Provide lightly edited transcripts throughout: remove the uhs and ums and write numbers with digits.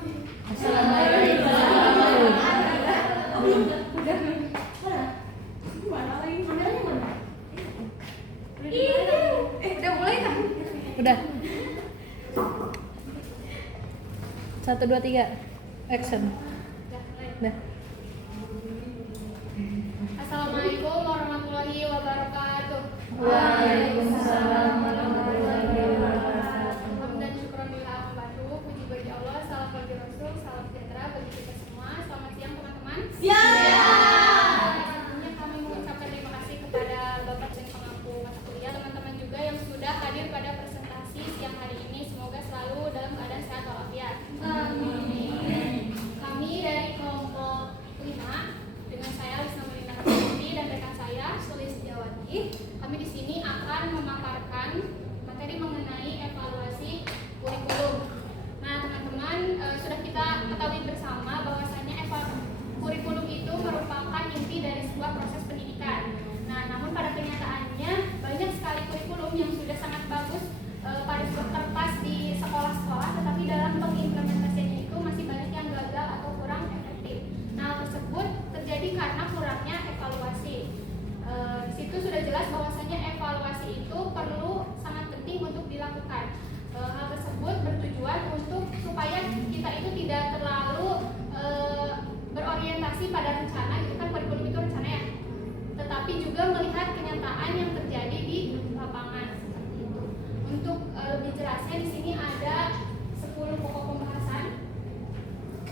Assalamualaikum. Udah mulai kan? Udah. 1, 2, 3. Action. Udah. Assalamualaikum warahmatullahi wabarakatuh. Waalaikumsalam warahmatullahi wabarakatuh. Hamdan syukran lillah abadu. Puji bagi Allah, salam bagi Rasul, salam sejahtera bagi kita semua. Selamat siang teman-teman. Tentunya kami mengucapkan terima kasih kepada Bapak dan pengampu mata kuliah, teman-teman juga yang sudah hadir pada presentasi siang hari ini. Semoga selalu dalam keadaan sehat walafiat. Amin. Kami dari kelompok 5 dengan saya Lisna Melina Rahmawati dan rekan saya Sulis Setiawati. Kami di sini akan memaparkan materi mengenai evaluasi kurikulum. Nah, teman-teman, sudah kita ketahui bersama bahwasanya kurikulum itu merupakan inti dari sebuah proses pendidikan. Nah, namun pada kenyataannya banyak sekali kurikulum yang sudah sangat bagus pada terpas di sekolah-sekolah, tetapi dalam pengimplementasiannya itu masih banyak yang gagal atau kurang efektif. Nah, hal tersebut terjadi karena kurangnya evaluasi. Di situ sudah jelas bahwasanya evaluasi itu perlu sangat penting untuk dilakukan. Hal tersebut bertujuan untuk supaya kita itu tidak terlalu berorientasi pada rencana, itu kan kurikulum itu rencana ya, tetapi juga melihat kenyataan yang terjadi di lapangan seperti itu. Untuk lebih jelasnya di sini ada 10 pokok pembahasan.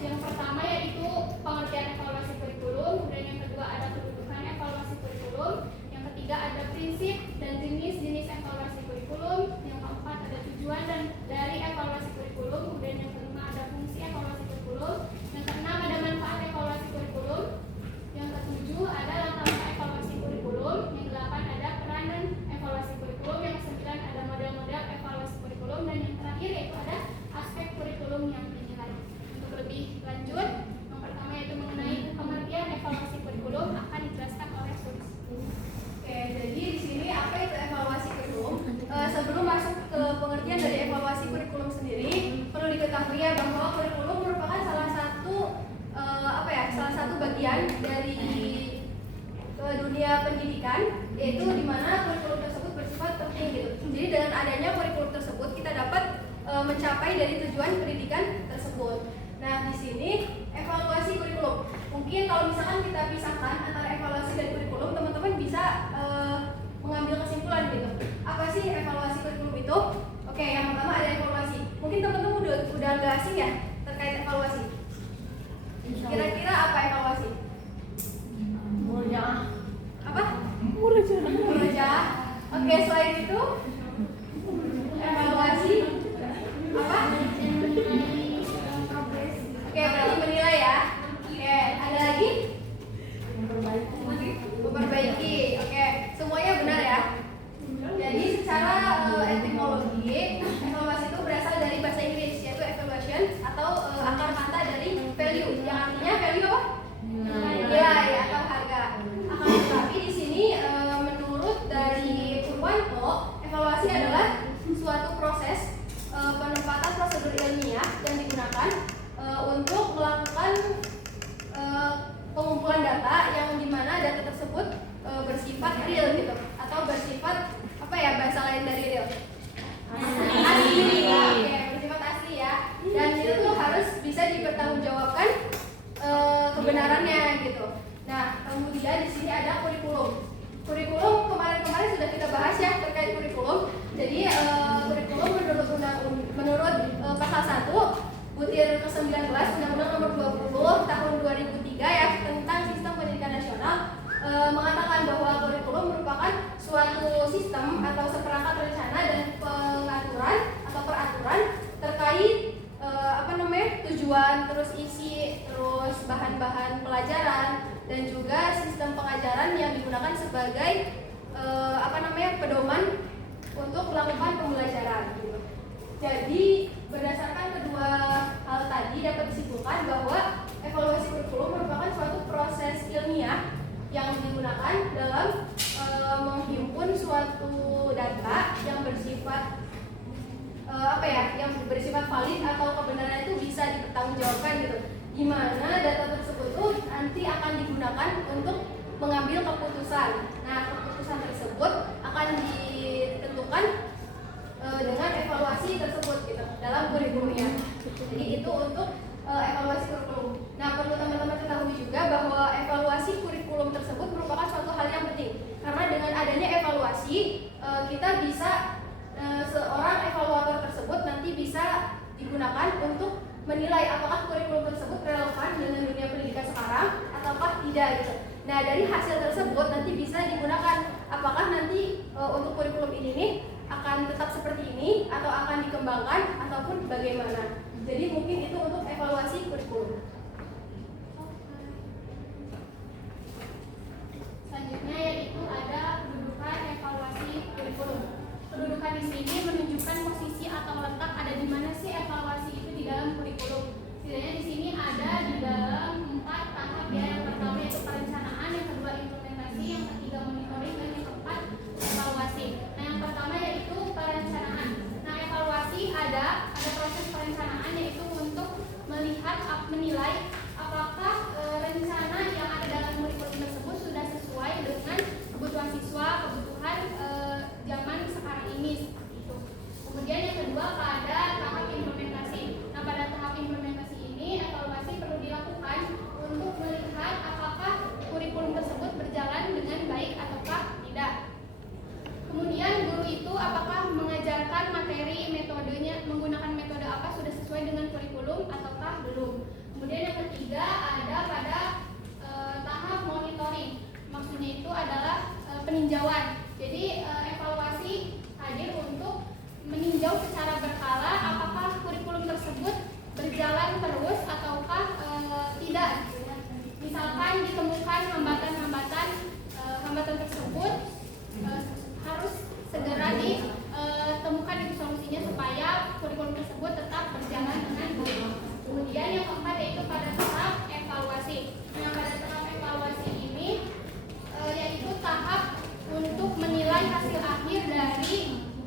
Yang pertama yaitu pengertian evaluasi kurikulum, kemudian yang kedua ada kedudukan evaluasi kurikulum, yang ketiga ada prinsip dan jenis-jenis evaluasi kurikulum, yang keempat ada tujuan dan dari evaluasi kurikulum, kemudian yang kelima ada fungsi evaluasi kurikulum, yang keenam ada manfaat evaluasi kurikulum, yang ketujuh ada langkah-langkah evaluasi kurikulum, yang kedelapan ada peranan evaluasi kurikulum, yang kesembilan ada model-model evaluasi kurikulum, dan yang terakhir yaitu ada aspek kurikulum yang dinilai. Untuk lebih lanjut, yang pertama yaitu mengenai pengertian evaluasi kurikulum akan dijelaskan oleh Sulis. Oke, jadi di sini apa itu evaluasi kurikulum? Sebelum masuk ke pengertian dari evaluasi kurikulum sendiri, perlu diketahui ya bahwa kurikulum merupakan salah satu bagian dari dunia pendidikan, yaitu di mana kurikulum tersebut bersifat penting gitu. Jadi dengan adanya kurikulum tersebut kita dapat mencapai dari tujuan pendidikan tersebut. Nah, di sini evaluasi kurikulum. Mungkin kalau misalkan kita pisahkan antara evaluasi dan kurikulum, teman-teman bisa mengambil kesimpulan gitu. Apa sih evaluasi kurikulum itu? Oke, yang pertama ada evaluasi. Mungkin teman-teman udah nggak asing ya terkait evaluasi. Kira-kira apa evaluasi? Murojaah. Apa? Murojaah. Oke, selain itu evaluasi apa? Oke, berarti menilai ya. Oke, ada lagi? Memperbaiki. Oke, semuanya benar ya. Jadi secara etimologi, evaluasi itu berasal dari bahasa Inggris, yaitu evaluation atau akar kata dari value, yang artinya value apa? Nilai atau harga. Akan tetapi di sini menurut dari Purwanto, evaluasi adalah suatu proses penempatan prosedur ilmiah yang digunakan untuk melakukan pengumpulan data yang dimana data tersebut bersifat real gitu, atau bersifat apa ya, bahasa lain dari real? Asli. Oke, bersifat asli ya. Dan itu tuh harus bisa dipertanggungjawabkan kebenarannya gitu. Nah, kemudian di sini ada kurikulum. Kurikulum kemarin sudah kita bahas ya terkait kurikulum. Jadi kurikulum menurut pasal 1 butir ke-19 Undang-Undang Nomor 20 Tahun 2003 ya tentang Sistem Pendidikan Nasional mengatakan bahwa kurikulum merupakan suatu sistem atau seperangkat rencana dan pengaturan atau peraturan terkait tujuan, terus isi, terus bahan-bahan pelajaran dan juga sistem pengajaran yang digunakan sebagai pedoman untuk melakukan pembelajaran gitu. Jadi berdasarkan kedua hal tadi dapat disimpulkan bahwa evaluasi kurikulum merupakan suatu proses ilmiah yang digunakan dalam menghimpun suatu data yang bersifat yang bersifat valid atau kebenarannya itu bisa dipertanggungjawabkan gitu. Gimana data tersebut tuh nanti akan digunakan untuk mengambil keputusan. Nah, keputusan tersebut akan ditentukan dengan evaluasi tersebut gitu dalam kurikulumnya. Jadi itu untuk evaluasi kurikulum. Nah, perlu teman-teman ketahui juga bahwa evaluasi kurikulum tersebut merupakan suatu hal yang penting karena dengan adanya evaluasi kita bisa seorang evaluator tersebut nanti bisa digunakan untuk menilai apakah kurikulum tersebut relevan dengan dunia pendidikan sekarang ataukah tidak gitu. Nah, dari hasil tersebut nanti bisa digunakan apakah nanti untuk kurikulum ini nih akan tetap seperti ini atau akan dikembangkan ataupun bagaimana. Jadi mungkin itu untuk evaluasi kurikulum. Selanjutnya yaitu ada kedudukan evaluasi kurikulum. Kedudukan di sini menunjukkan posisi atau letak ada di mana sih evaluasi itu di dalam kurikulum. Setidaknya di sini ada di dalam 4 tahap ya. Yang pertama yaitu perencanaan, yang kedua implementasi, yang ketiga monitoring, dan yang keempat evaluasi. Nah, yang pertama yaitu perencanaan. Nah, evaluasi ada proses perencanaan yaitu untuk menilai apakah rencana yang ada dalam kurikulum tersebut sudah sesuai dengan kebutuhan siswa, kebutuhan zaman sekarang ini seperti itu. Kemudian yang kedua pada tahap implementasi. Nah, pada tahap implementasi ini evaluasi perlu dilakukan untuk melihat apakah kurikulum tersebut berjalan dengan baik ataukah tidak. Kemudian guru itu apakah mengajarkan materi, metodenya menggunakan metode apa sudah sesuai dengan kurikulum ataukah belum. Kemudian yang ketiga ada pada tahap monitoring. Maksudnya itu adalah peninjauan. Jadi evaluasi hadir untuk meninjau secara berkala apakah kurikulum tersebut berjalan terus ataukah tidak. Misalkan ditemukan hambatan tersebut harus segera ditemukan itu solusinya supaya kurikulum tersebut tetap berjalan dengan baik. Kemudian yang keempat yaitu pada tahap evaluasi. Yang pada tahap evaluasi ini yaitu tahap untuk menilai hasil akhir dari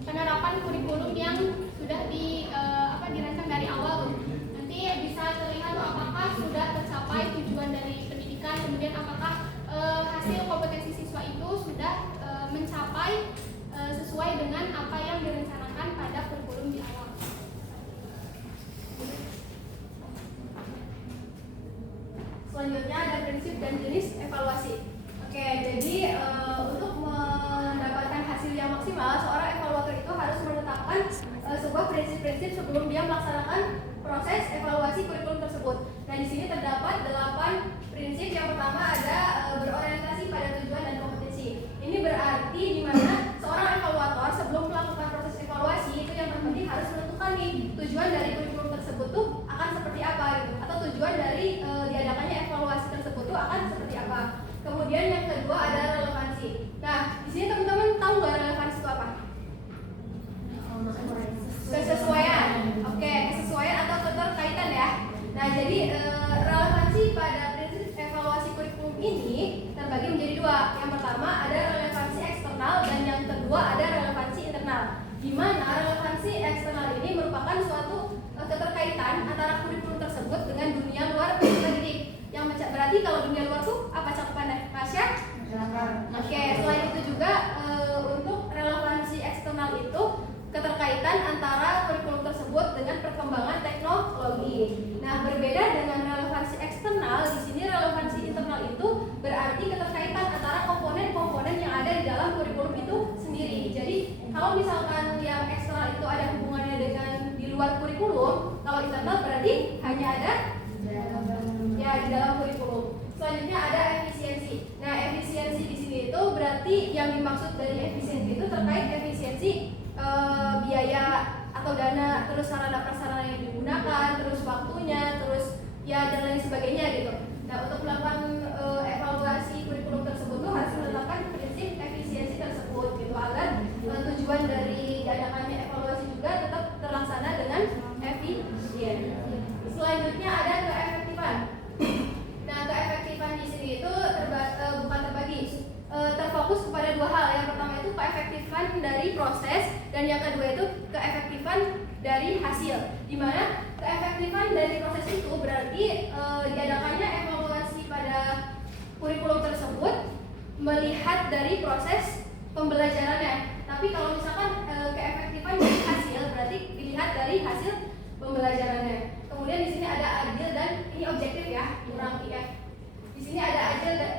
penerapan kurikulum yang sudah dirancang dari awal. Nanti bisa terlihat apakah sudah tercapai tujuan dari pendidikan, kemudian apakah hasil kompetensi siswa itu sudah mencapai sesuai dengan apa yang direncanakan pada kurikulum di awal. Selanjutnya ada prinsip dan jenis evaluasi. Oke, jadi untuk mendapatkan hasil yang maksimal, seorang evaluator itu harus menetapkan sebuah prinsip-prinsip sebelum dia melaksanakan proses evaluasi kurikulum tersebut. Nah, di sini terdapat 8 prinsip. Yang pertama ada berorientasi pada tujuan dan kompetensi. Ini berarti di mana seorang evaluator sebelum melakukan proses evaluasi itu yang terpenting harus menentukan nih tujuan dari kurikulum tersebut tuh akan seperti apa gitu, atau tujuan dari diadakannya evaluasi tersebut tuh akan seperti apa. Kemudian yang kedua ada relevansi. Nah, di sini teman-teman tahu nggak relevansi itu apa? Kesesuaian. Oke, kesesuaian atau keterkaitan ya. Nah, jadi relevansi pada prinsip evaluasi kurikulum ini terbagi menjadi 2. Yang pertama ada relevansi eksternal dan yang kedua ada relevansi internal. Di mana relevansi eksternal ini merupakan suatu keterkaitan antara kurikulum tersebut dengan dunia luar peserta didik. Yang berarti kalau dunia luar tuh apa cakupannya? Masya? Oke, selain itu juga untuk relevansi eksternal itu keterkaitan antara kurikulum tersebut dengan perkembangan teknologi. Nah, berbeda dengan relevansi eksternal, di sini relevansi internal itu berarti keterkaitan antara komponen-komponen yang ada di dalam kurikulum itu sendiri. Jadi, kalau misalkan yang eksternal itu ada hubungannya dengan di luar kurikulum, kalau internal berarti hanya ada ya di dalam kurikulum. Selanjutnya ada efisiensi. Nah, efisiensi di sini itu berarti yang dimaksud dari efisiensi itu terkait efisiensi biaya atau dana, terus sarana prasarana yang digunakan, terus waktunya, terus ya dan lain sebagainya gitu. Nah, untuk melakukan evaluasi kurikulum tersebut tuh harus menetapkan prinsip efisiensi tersebut gitu agar tujuan dari diadakannya evaluasi juga tetap terlaksana dengan efisien. Selanjutnya ada keefektifan. Nah, keefektifan di sini itu bukan terbagi, terfokus kepada 2 hal. Yang pertama itu keefektifan dari proses dan yang kedua itu keefektifan dari hasil. Dimana keefektifan dari proses itu berarti diadakannya evaluasi pada kurikulum tersebut melihat dari proses pembelajarannya. Tapi kalau misalkan keefektifan dari hasil berarti dilihat dari hasil pembelajarannya. Kemudian di sini ada adil dan ini objektif ya, kurang IF. Di sini ada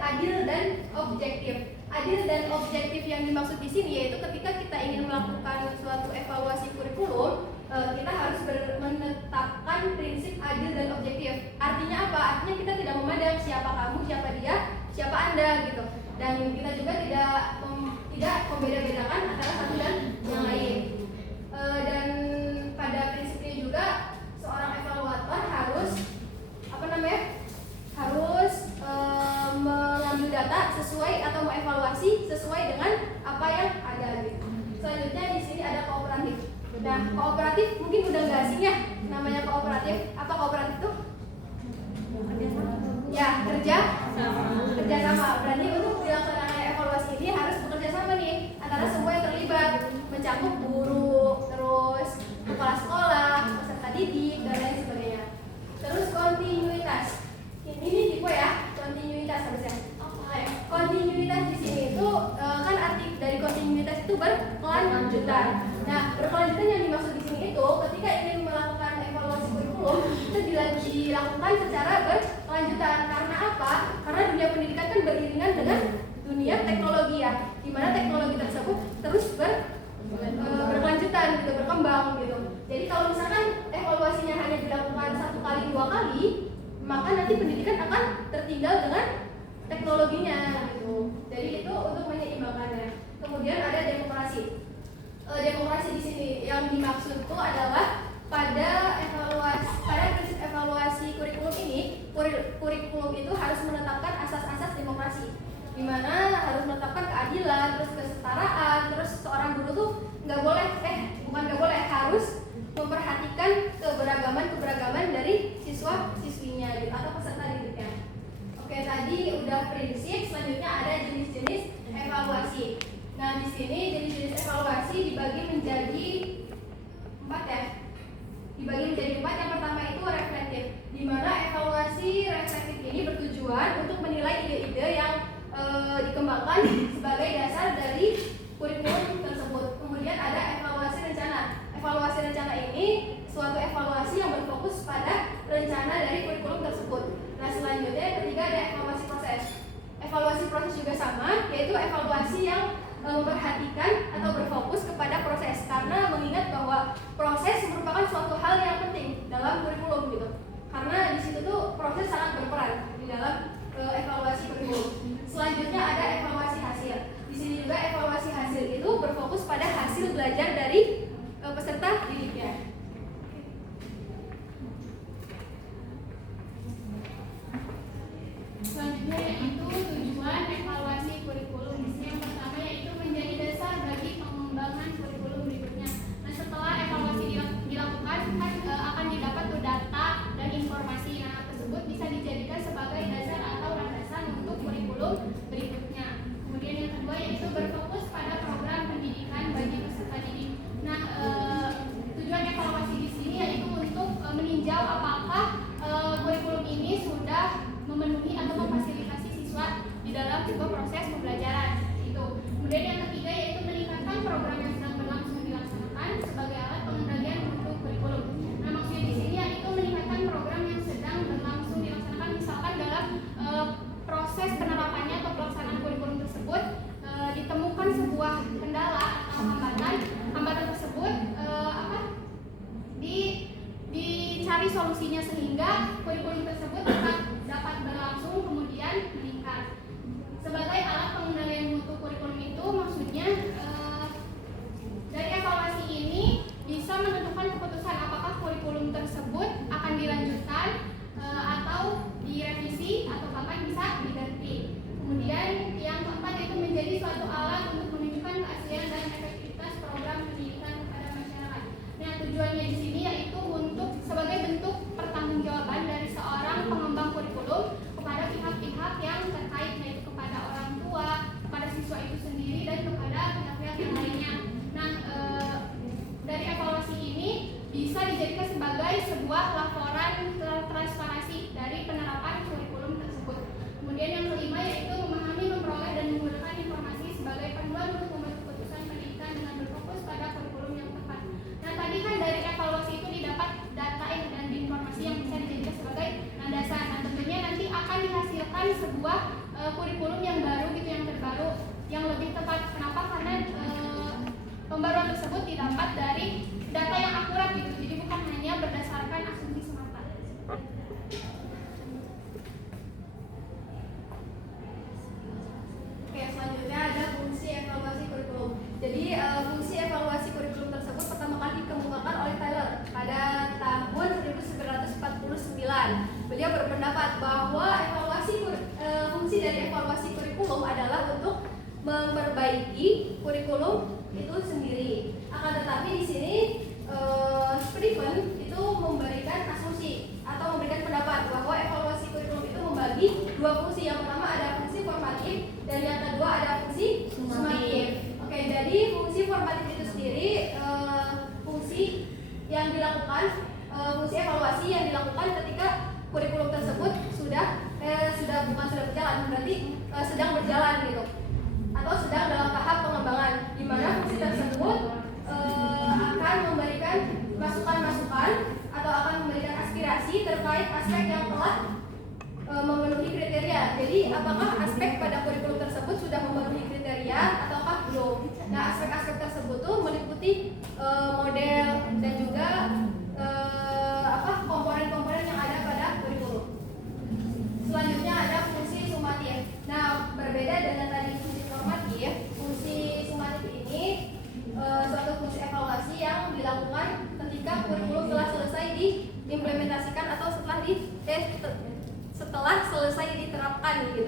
adil dan objektif. Adil dan objektif yang dimaksud di sini yaitu ketika kita ingin melakukan suatu evaluasi kurikulum, kita harus menetapkan prinsip adil dan objektif. Artinya apa? Artinya kita tidak memandang siapa kamu, siapa dia, siapa Anda gitu. Dan kita juga tidak membeda-bedakan antara satu dan yang lain. Dan pada prinsipnya juga seorang evaluator harus mengambil data sesuai atau mengevaluasi sesuai dengan apa yang ada gitu. Selanjutnya di sini ada kooperatif. Nah, kooperatif mungkin udah nggak asing ya namanya kooperatif. Apa kooperatif itu? Ya, kerja sama. Berarti untuk dilaksanakan evaluasi ini harus bekerja sama nih antara semua yang terlibat, mencakup guru, terus kepala sekolah, peserta didik dan lain sebagainya. Terus kontinuitas. Ini tipe ya, kontinuitas harusnya. Kontinuitas di sini itu kan arti dari kontinuitas itu berkelanjutan. Nah, berkelanjutan yang dimaksud di sini itu ketika ingin melakukan evaluasi kurikulum itu dilakukan secara berkelanjutan. Karena apa? Karena dunia pendidikan kan beriringan dengan dunia teknologi ya, di mana teknologi tersebut terus berkelanjutan gitu, berkembang gitu. Jadi kalau misalkan evaluasinya hanya dilakukan 1 kali 2 kali, maka nanti pendidikan akan tertinggal dengan teknologinya gitu. Jadi itu untuk menyeimbangkannya. Kemudian ada demokrasi. Demokrasi di sini yang dimaksud itu adalah pada prinsip evaluasi kurikulum ini, kurikulum itu harus menetapkan asas-asas demokrasi, di mana harus menetapkan keadilan, terus kesetaraan, terus seorang guru tuh harus memperhatikan keberagaman dari siswa-siswinya gitu, atau peserta didiknya. Oke, tadi udah prinsip, selanjutnya ada jenis-jenis evaluasi. Nah, di sini jenis-jenis evaluasi dibagi menjadi 4 ya. Yang pertama itu reflektif, di mana evaluasi reflektif ini bertujuan untuk menilai ide-ide yang dikembangkan sebagai dasar dari kurikulum tersebut. Kemudian ada evaluasi rencana. Evaluasi rencana ini suatu evaluasi yang berfokus pada rencana dari kurikulum tersebut. Nah, selanjutnya yang ketiga ada evaluasi proses. Evaluasi proses juga sama, yaitu evaluasi yang memperhatikan atau berfokus kepada proses, karena mengingat bahwa proses merupakan suatu hal yang penting dalam kurikulum gitu. Karena di situ tuh proses sangat berperan di dalam evaluasi kurikulum. Selanjutnya ada evaluasi hasil. Di sini juga evaluasi hasil itu berfokus pada hasil belajar dari peserta didiknya. Selanjutnya yaitu tujuan evaluasi kurikulum. Yang pertama yaitu menjadi dasar bagi pengembangan kurikulum berikutnya. Nah, setelah evaluasi dilakukan akan didapat data dan informasi. Nah, tersebut bisa dijadikan sebagai dasar atau landasan untuk kurikulum berikutnya. Kemudian yang kedua yaitu berfokus pada program pendidikan bagi peserta didik. Nah, tujuan evaluasi di sini yaitu untuk meninjau apakah kurikulum ini sudah memenuhi atau memfasilitasi siswa di dalam sebuah proses pembelajaran itu. Kemudian yang ketiga yaitu meningkatkan program yang sedang berlangsung dilaksanakan sebagai alat pengendalian mutu kurikulum. Nah, maksudnya di sini yaitu meningkatkan program yang sedang berlangsung dilaksanakan, misalkan dalam proses penerapannya atau pelaksanaan kurikulum tersebut ditemukan sebuah kendala atau hambatan tersebut dicari solusinya sehingga kurikulum tersebut dapat berlangsung kemudian meningkat. Sebagai alat pengendalian mutu kurikulum itu maksudnya dari evaluasi ini bisa menentukan keputusan apakah kurikulum tersebut akan dilanjutkan atau direvisi atau bahkan bisa diganti. Kemudian yang keempat itu menjadi suatu alat untuk menunjukkan keaslian dan efektivitas program pendidikan kepada masyarakat. Nah, tujuannya di sini yaitu untuk sebagai bentuk pertanggungjawaban dari seorang pengembang kurikulum kepada pihak-pihak yang terkait, yaitu kepada orang tua, kepada siswa itu sendiri, dan kepada menghasilkan sebuah kurikulum yang baru gitu, yang terbaru, yang lebih tepat. Kenapa? Karena pembaruan tersebut didapat dari data yang akurat gitu, jadi bukan hanya berdasarkan asumsi semata. Oke, selanjutnya ada fungsi evaluasi kurikulum. Jadi fungsi evaluasi kurikulum tersebut pertama kali dikemukakan oleh Taylor pada tahun 1949. Beliau berpendapat bahwa fungsi dari evaluasi kurikulum adalah untuk memperbaiki kurikulum itu sendiri. Akan tetapi di sini Scriven itu memberikan asumsi atau memberikan pendapat bahwa evaluasi kurikulum itu membagi dua fungsi. Yang pertama ada fungsi formatif dan yang kedua ada fungsi sumatif. Oke, jadi fungsi formatif itu sendiri fungsi yang dilakukan, fungsi evaluasi yang dilakukan ketika kurikulum tersebut sudah berjalan, berarti sedang berjalan gitu, atau sedang dalam tahap pengembangan, di mana fungsi tersebut akan memberikan masukan-masukan atau akan memberikan aspirasi terkait aspek yang telah memenuhi kriteria. Jadi apakah aspek pada kurikulum tersebut sudah memenuhi kriteria ataukah belum? Nah, aspek-aspek tersebut tuh meliputi model dan juga komponen-komponen yang ada pada kurikulum. Selanjutnya ada fungsi sumatif. Nah, berbeda dengan tadi fungsi formatif, fungsi sumatif ini suatu fungsi evaluasi yang dilakukan ketika kurikulum telah selesai diimplementasikan atau setelah selesai diterapkan gitu.